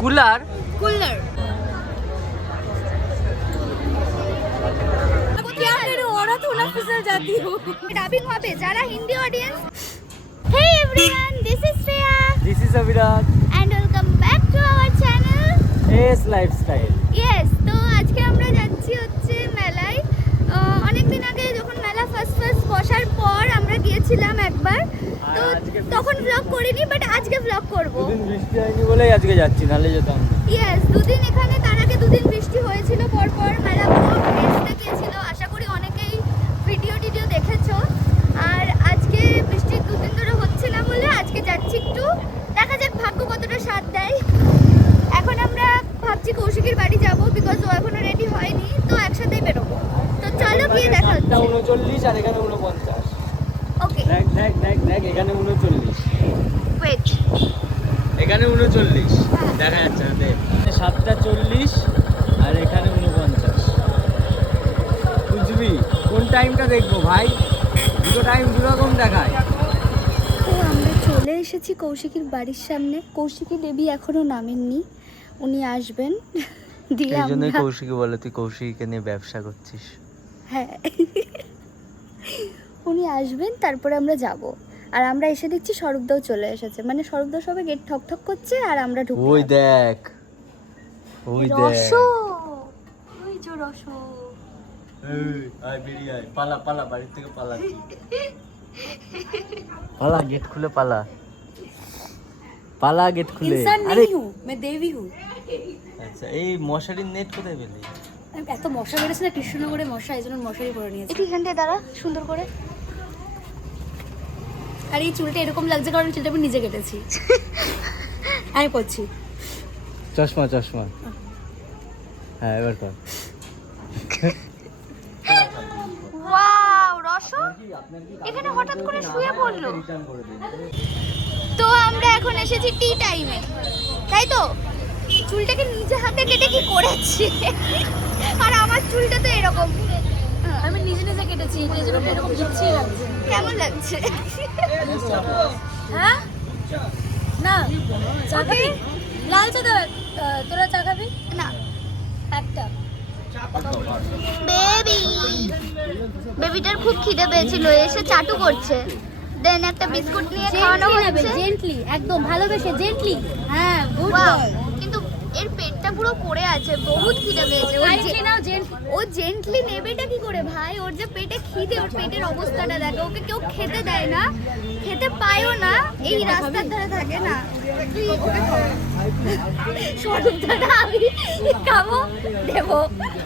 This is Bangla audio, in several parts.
कूलर कूलर क्या मेरी औरत होना फिसल जाती हूँ। डबिंग वहाँ पे जा रहा Hindi audience. Hey everyone, this is Shreya this is Aviraj and welcome back to our channel S lifestyle. Yes, তো আজকে আমরা যাচ্ছি হচ্ছে মেলায়। অনেক দিন আগে যখন মেলা ফার্স্ট বসার পর আমরা গিয়েছিলাম একবার, তো তখন ব্লগ করিনি, বাট আজকে ব্লগ করব। দুদিন বৃষ্টি হয়নি বলেই আজকে যাচ্ছি, নালে যেতাম না। ইয়েস, দুদিন এখানে, তার আগে দুদিন বৃষ্টি হয়েছিল পর পর, মেলা পুরো ভেস্তে গিয়েছিল। আশা করি অনেকেই ভিডিও দেখেছো। আর আজকে বৃষ্টি দুদিন ধরে হচ্ছে না বলে আজকে যাচ্ছি, একটু দেখা যাক ভাগ্য কতটা সাথ দেয়। এখন আমরা ভাবছি কৌশিকের বাড়ি যাবো, বিকজ ও এখনো রেডি হয়নি, তো একসাথেই বেরোবো। তো চলো গিয়ে দেখা হচ্ছে। 39 আর এখানে 49। ওকে, দেখ দেখ দেখ দেখ, এখানে 39, ওয়েট, এখানে 39 দেখা যাচ্ছে না। দেখ 7:40 আর এখানে 49। বুঝবি কোন টাইমটা দেখবো ভাই? দুটো টাইম দুরকম দেখায়। তো আমরা চলে এসেছি কৌশিকের বাড়ির সামনে। কৌশিকী দেবী এখনো নামেননি, উনি আসবেন। দিয়ে এই জন্যই আমরা, কৌশিকী বলে তুই কৌশিকীকে নিয়ে ব্যবসা করছিস। হ্যাঁ, উনি আসবেন, তারপরে আমরা যাব। আর আমরা এসে দেখছি স্বরূপদাও চলে এসেছে, মানে স্বরূপদা সবে গেট ঠক ঠক করছে আর আমরা ঢুকছি। ওই দেখ, ওই দেখ, রসো, ওই যে রসো। এই আয় বেরিয়ে আয়, পালা পালা, বাড়ি থেকে পালা, পালা, গেট খুলে পালা, পালা গেট খুলে। আরে मैं देवी हूँ। আচ্ছা, এই মশারির নেট কোথায় পেলি? এত মশা বেড়েছে না কৃষ্ণনগরে, মশা, এই জন্য মশারি পরে নিয়েছি। এখানটায় দাঁড়া সুন্দর করে। আর এই চুলটা এরকম লাগছে কারণ চুলটা আমি নিজে কেটেছি। আমি পড়ছি চশমা চশমা, হ্যাঁ এবার কর। ওয়াও, রসো এখানে হঠাৎ করে শুয়ে পড়লো। তো আমরা এখন এসেছি টি টাইমে, তাই তো? চুলটাকে নিজে হাতে কেটে কি করেছি, আর আমার চুলটা তো এরকম, আমি নিজে নিজে কেটেছি, এই জন্য এরকম বিচ্ছি লাগছে। কেমন লাগছে? হ্যাঁ না, চা খাবি? লাল চা দাও, তোরা চা খাবি? না, একটা। বেবিটার খুব খিদে পেয়েছিল, এসে চাটু করছে। দেন একটা বিস্কুট নিয়ে খাওয়ানো হচ্ছে, জেন্টলি, একদম ভালোবেসে জেন্টলি। হ্যাঁ, গুড বয়। কিন্তু এর পেটটা পুরো পড়ে আছে, বহুত খিদে পেয়েছে। ও জেন্টলি নেবেটা কি করে ভাই? ওর যে পেটে খিদে, ওর পেটের অবস্থাটা দেখো। ওকে কেউ খেতে দেয় না, খেতে পায়ও না, এই রাস্তার ধারে থাকে না। তুই ওকে স্বরূপদাটা আমি খাবো, দেবো।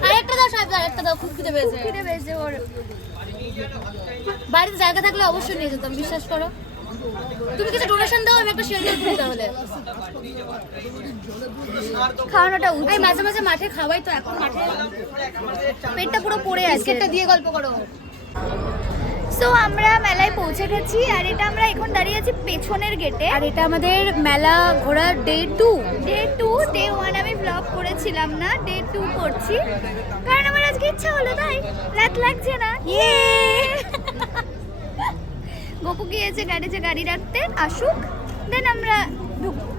আরেকটা দাও সাহেব, আরেকটা দাও, খুব খিদে পেয়েছে। খিদে পেয়েছে ওর। বাড়িতে জায়গা থাকলে অবশ্যই নিয়ে যেতাম, বিশ্বাস করো। তুমি কিছু ডোনেশন দাও, আমি একটা শেয়ার দিই তাহলে। খাওয়ানোটা উচিত। মাঝে মাঝে মাঠে খাওয়াই তো, এখন মাঠে পেটটা পুরো পড়ে আছে। এটা দিয়ে গল্প করো। সো আমরা মেলায় পৌঁছে গেছি, আর এটা আমরা এখন দাঁড়িয়ে আছি পেছনের গেটে। আর এটা আমাদের মেলা ঘোরার ডে 2। ডে 1 আমি ব্লগ করেছিলাম না, ডে 2 করছি কারণ আমার আজকে ইচ্ছা হলো, তাই রাত লাগছে না। গপু গিয়েছে গ্যারেজে গাড়ি রাখতে, আসুক, দেন আমরা ঢুকবো।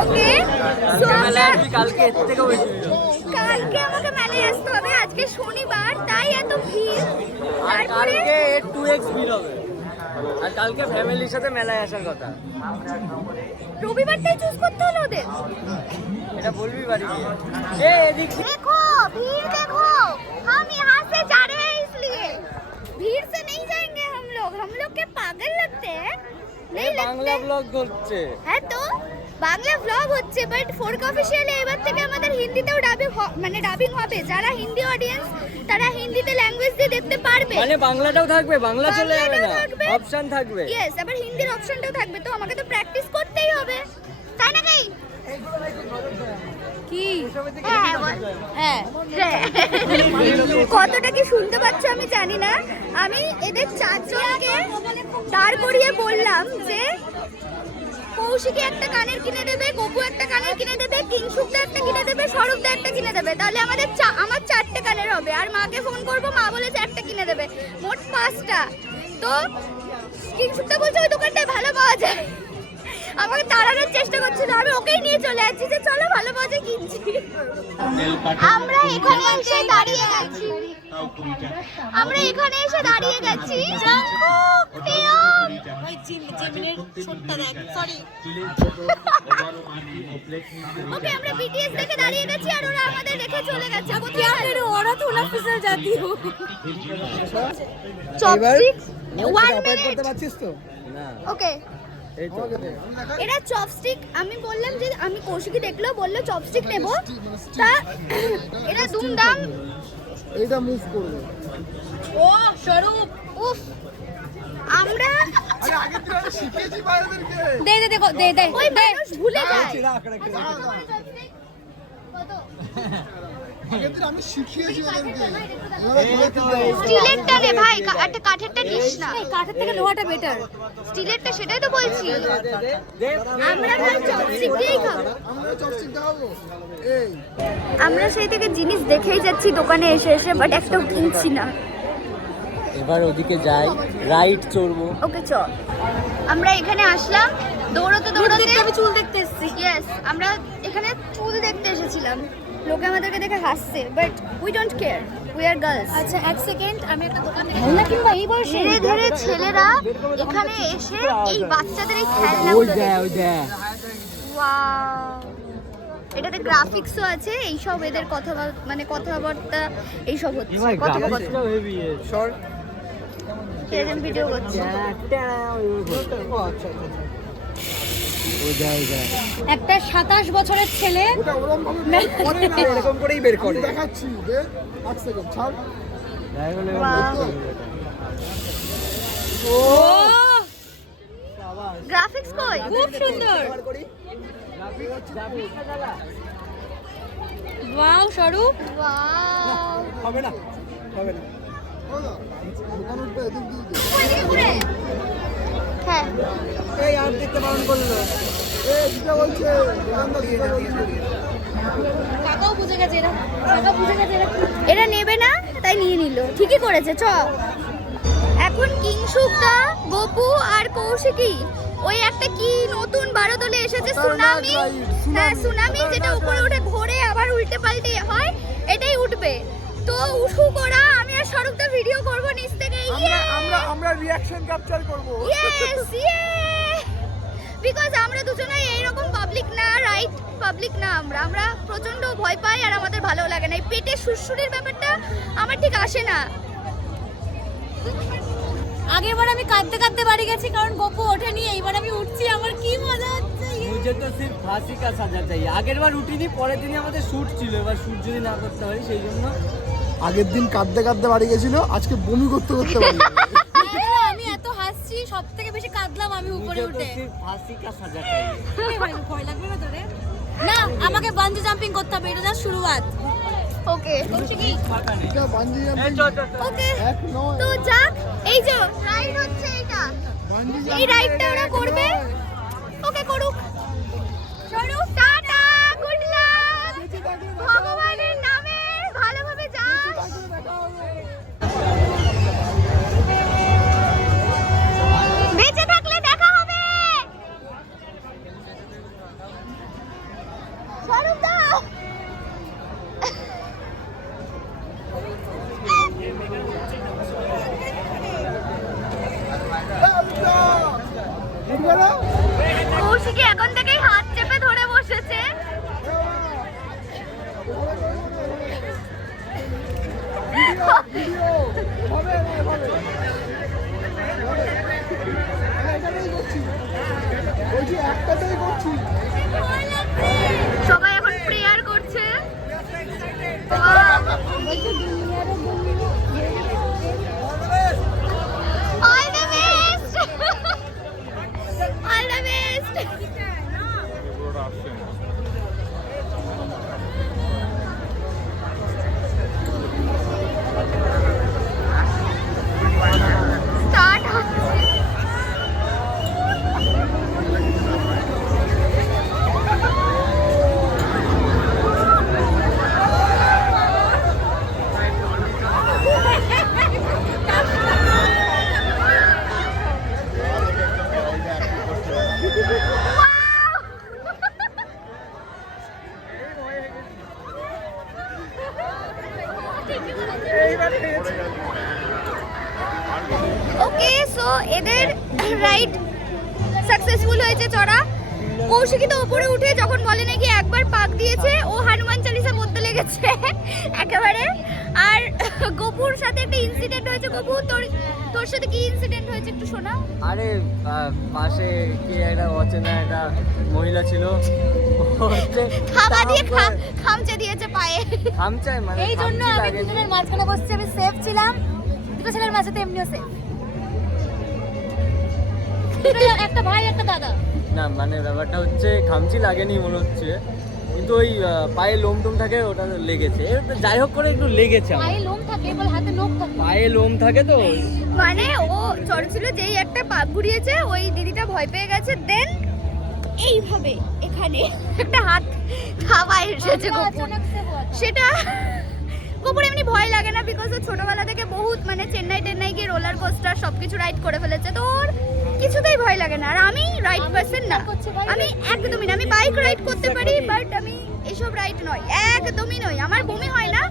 ওকে, সো আমরা কালকে এর থেকেও বেশি। কালকে আমাকে মেলায় আসতে হবে, আজকে শনিবার, তাই এত ভিড়। তারপরে কালকে 2x ভিড় হবে, আর কালকে ফ্যামিলির সাথে মেলায় আসার কথা। রবিবারটাই চুজ করতে হলো ওদের। এটা বলবি বাড়ি গিয়ে। এ এদিক देखो भीड़ देखो, हम यहाँ से जा रहे हैं इसलिए, भीड़ से नहीं जाएंगे हम लोग के पागल लगते हैं, नहीं বাংলা लगते ব্লগ করছে। হ্যাঁ, তো বাংলা ব্লগ হচ্ছে, বাট ফোর্ক অফিশিয়ালি এবার থেকে আমাদের হিন্দিতেও ডাবিং হবে। যারা হিন্দি অডিয়েন্স, তারা হিন্দিতে ল্যাঙ্গুয়েজ দিয়ে দেখতে পারবে, মানে বাংলাটাও থাকবে, বাংলা চলে যাবে না, বাংলাটাও থাকবে। অপশন থাকবে। ইয়েস, আবার হিন্দির অপশনটাও থাকবে, তো আমাকে তো প্র্যাকটিস করতেই হবে, তাই না? কি হ্যাঁ বল, হ্যাঁ কতটা কি শুনতে পাচ্ছ আমি জানি না। আমি এদের চারজনকে দাঁড় করিয়ে বললাম যে কৌশিকী একটা কানের কিনে দেবে, গপু একটা কানের কিনে দেবে, কিংশুকদা একটা কিনে দেবে, স্বরূপদা একটা কিনে দেবে, তাহলে আমাদের আমার 4টে কানের হবে। আর মাকে ফোন করবো, মা বলেছে একটা কিনে দেবে, মোট 5টা। তো কিংশুকদা বলছে ওই দোকানটায় ভালো পাওয়া যায়। আমাকে তাড়ানোর চেষ্টা করছিল, আমি ওকেই নিয়ে চলে যাচ্ছি যে চলো ভালো মজা কিনছি। আমরা এখানে এসে দাঁড়িয়ে গেছি, আমরা এখানে এসে দাঁড়িয়ে গেছি। ওকে, আমরা বিটিএস দেখে দাঁড়িয়ে গেছি আর ওরা আমাদের রেখে চলে গেছে। ওরা তো অফিসার জাতীয় চপস্টিক 1 মিনিট পাচ্ছিস তো না ওকে। এই তো এটা চপস্টিক, আমি বললাম যে আমি কৌশিকী দেখলো বললো চপস্টিক নেবো, তা এটা দুমদাম এইটা মুভ করবে। ও স্বরূপ উফ, আমরা আগে তো শিখেছি বাইরেদেরকে। দে দে দেখো দে দে ওই মানুষ ভুলে যায়। আগে তো আমি শিখিয়েছি ওদেরকে। স্টিলেরটা নে ভাই, একটা কাঠেরটা নিস না। কাঠের থেকে লোহাটা বেটার। স্টিলেরটা, সেটাই তো বলছি। আমরা ভাই চপস্টিক দিয়েই খাবো। আমরা চপস্টিক দেখাবো। এই আমরা সেই থেকে জিনিস দেখেই যাচ্ছি দোকানে এসে এসে, বাট একটাও কিনছি না। এবার ওদিকে যাই, রাইট চড়বো। ওকে চল, আমরা এখানে আসলাম দৌড়াতে দৌড়াতে। আমি চুল দেখতে এসেছি। ইয়েস, আমরা এখানে চুল দেখতে এসেছিলাম। লোকে আমাদেরকে দেখে হাসছে, but we don't care, we are girls. আচ্ছা এক সেকেন্ড, আমি একটা দোকান থেকে না কিংবা এই বয়সে ধীরে ধীরে ছেলেরা এখানে এসে এই বাচ্চাদের এই খেলনাগুলো দেখে। ওয়াও, এটাতে গ্রাফিক্সও আছে, এইসব এদের কথা মানে কথাবার্তা এইসব হচ্ছে। কথাবার্তা শর্ট কেজন ভিডিও করছে। একটা 27 বছরের ছেলে ওটা ওরকম ভাবে করে না, এরকম করেই বের করে। দেখাচ্ছি দে 1 সেকেন্ড ছাড়। ও গ্রাফিক্স কই, খুব সুন্দর। ওয়াও স্বরূপ, ওয়াও। হবে না, হবে না। দোকান উঠবে এদিক দিয়ে। ওইদিকে ঘুরে। হ্যাঁ এই আর দেখতে বারণ করলো। এই দিতে বলছে দোকানদার দিতে বলছে। কাকাও বুঝে গেছে, এরা কাকা বুঝে গেছে এরা নেবে না, তাই নিয়ে নিল। ঠিকই করেছে। চ এখন কিংশুকদা, গোপু আর কৌশিকী ওই একটা কি নতুন বারোদলে এসেছে, সুনামি। হ্যাঁ সুনামি, যেটা উপরে উঠে ঘোরে আবার উল্টে পাল্টে হয়, এটাই উঠবে। তো উঠুক ওরা, আমি আর স্বরূপদা ভিডিও করবো নিচ থেকে। আমরা রিঅ্যাকশন ক্যাপচার করব। ইয়েস বিকজ আমরা দুজনেই এইরকম পাবলিক না, রাইট? পাবলিক না আমরা, আমরা প্রচন্ড ভয় পাই আর আমাদের ভালো লাগে না। এই পেটে সুরসুরির ব্যাপারটা আমার ঠিক আসে না। আগেরবার আমি কাঁদতে কাঁদতে বাড়ি গেছি কারণ গপু ওঠেনি, এইবার আমি উঠছি, আমার কি মজা হচ্ছে। মুঝে তো সির্ফ ফাঁসি কা সাজা চাই। আগের বার উঠিনি, পরের দিনই আমাদের শুট ছিল, এবার শুট যদি না করতে পারি সেই জন্য আগের দিন কাঁদতে কাঁদতে বাড়ি গেছিল, আজকে বমি করতে করতে বাড়ি গেল। আমি এত হাসছি, সবথেকে বেশি কাঁদলাম আমি উপরে মুঝে তো উঠে। সির্ফ ফাঁসি কা সাজা চাই। ভয় লাগবে না তোরে? না, আমাকে বাঞ্জি জাম্পিং করতে হবে, এটা জাস্ট শুরুয়াত। ওকে ফাঁকা নেই। এটা বাঞ্জি জাম্পিং ওকে, এক নয়। তো যাক, এই যে রাইড হচ্ছে এইটা, বাঞ্জি এই রাইডটা ওরা করবে। ওকে করুক। সরুক, টাটা, গুড লাক, ভগবানের নামে ভালোভাবে যাস। বেঁচে থাকলে দেখা হবে। সরুক দাও। কৌশিকী এখন থেকেই হাত চেপে ধরে বসেছে। সবাই এখন প্রেয়ার করছে। ওকে, সো এদের রাইড সাকসেসফুল হয়েছে চড়া। কৌশিকী তো উপরে উঠে যখন বলে নাকি একবার পাক দিয়েছে, ও হনুমান চালিসা পড়তে লেগেছে একেবারে। আর গপুর সাথে একটা ইনসিডেন্ট হয়েছে। গপু, তোর সাথে কি ইনসিডেন্ট হয়েছে একটু শোনা। আরে পাশে কি একটা অচেনা একটা মহিলা ছিল, থাবা দিয়ে খামচে দিয়েছে পায়ে। খামচায় মানে এই জন্য খামচি আমি লাগেনি। দুজনের মাঝখানে বসছি, আমি সেফ ছিলাম। দুটো ছেলের মাঝে তো এমনিও সেফ। একটা ভাই একটা দাদা। না মানে ব্যাপারটা হচ্ছে খামচি লাগেনি মনে হচ্ছে, কিন্তু ওই পায়ে লোম টোম থাকে ওটা লেগেছে। যাই হোক করে একটু লেগেছে আমার। পায়ে লোম থাকে বলে হাতে নখ থাকে। পায়ে লোম থাকে তো। মানে ও চড়ছিল, যেই একটা পাক ঘুরিয়েছে ওই দিদিটা ভয় পেয়ে গেছে। দেন এইভাবে এখানে একটা হাত থাবা এসেছে গপুর। অচানক সে হুয়া থা। সেটা গপুর এমনি ভয় লাগে না, বিকজ ও ছোটবেলা থেকে বহুত মানে চেন্নাই গিয়ে রোলার কোস্টার সবকিছু রাইড করে ফেলেছে, তো ওর কিছুতেই ভয় লাগে না। আর আমি রাইড পারসন না, আমি একদমই না। আমি বাইক রাইড করতে পারি, বাট আমি এসব রাইড নয়, একদমই নয়। আমার বমি হয় না,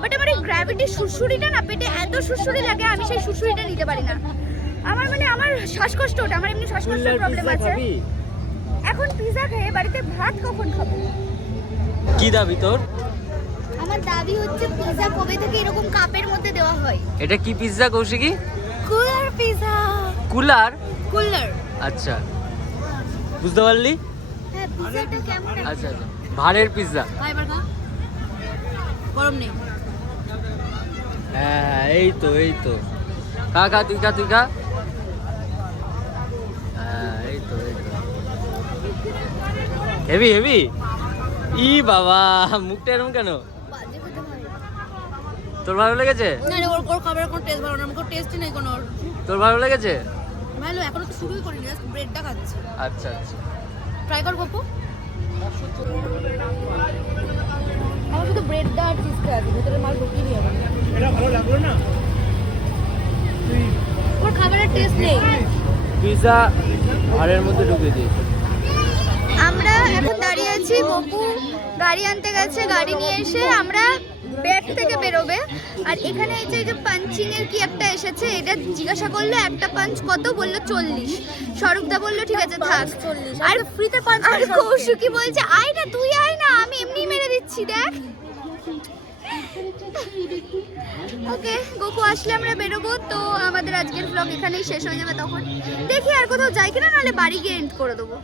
বাট আমার এই গ্র্যাভিটি সুরসুরিটা না, পেটে এত সুরসুরি লাগে, আমি সেই সুরসুরিটা নিতে পারি না। আমার মানে আমার শ্বাসকষ্ট ওঠে, আমার এমনি শ্বাসকষ্টের প্রবলেম আছে। এখন পিৎজা খেয়ে বাড়িতে ভাত কখন খাবো? কি দাবি তোর? আমার দাবি হচ্ছে পিৎজা কবে থেকে এরকম কাপের মধ্যে দেওয়া হয়? এটা কি pizza Kaushiki? Cooler pizza. Cooler? Cooler. আচ্ছা, বুঝতে পারলি? হ্যাঁ, পিৎজাটা কেমন? আচ্ছা আচ্ছা, ভাঁড়ের পিৎজা। এবার খা। গরম নেই। হ্যাঁ এই তো এই তো, খা খা, তুই খা তুই খা। হ্যাঁ এই তো এই তো, হেভি হেভি। ই বাবা, মুখটা এরকম কেন? বাজে খেতে হয়। তোর ভালো লেগেছে? না না, ওর খাবারের কোনো টেস্ট ভালো না, আমার কোনো টেস্টই নেই কোনো। ওর তোর ভালো লেগেছে? ভালো, এখনো তো শুরুই করিনি, জাস্ট ব্রেডটা খাচ্ছি। আচ্ছা আচ্ছা, ট্রাই কর গপু। আমার শুধু ব্রেডটা আর চিজটা আছে, ভেতরে মাল ঢুকিয়ে নিয়ে হবে। এটা ভালো লাগলো না? ওর খাবারের টেস্ট নেই। পিৎজা ভাঁড়ের মধ্যে ঢুকিয়ে দিয়েছে। আমরা এখন দাঁড়িয়ে আছি, গপু গাড়ি আনতে গেছে, গাড়ি নিয়ে এসে আমরা ব্যাগ থেকে বেরোবে। আর এখানে এই যে পাঞ্চিং এর কি একটা এসেছে, এটা জিজ্ঞাসা করলো একটা পাঞ্চ কত, বললো 40। স্বরূপদা বললো ঠিক আছে থাক। 40 আর ফ্রিতে পাঞ্চ। আর কৌশিকী বলছে আয় না, তুই আয় না, আমি এমনি মেরে দিচ্ছি দেখ। ওকে, গপু আসলে আমরা বেরোবো। তো আমাদের আজকের ব্লগ এখানেই শেষ হয়ে যাবে। তখন দেখি আর কোথাও যাই কিনা, নাহলে বাড়ি গিয়ে এন্ড করে দেবো।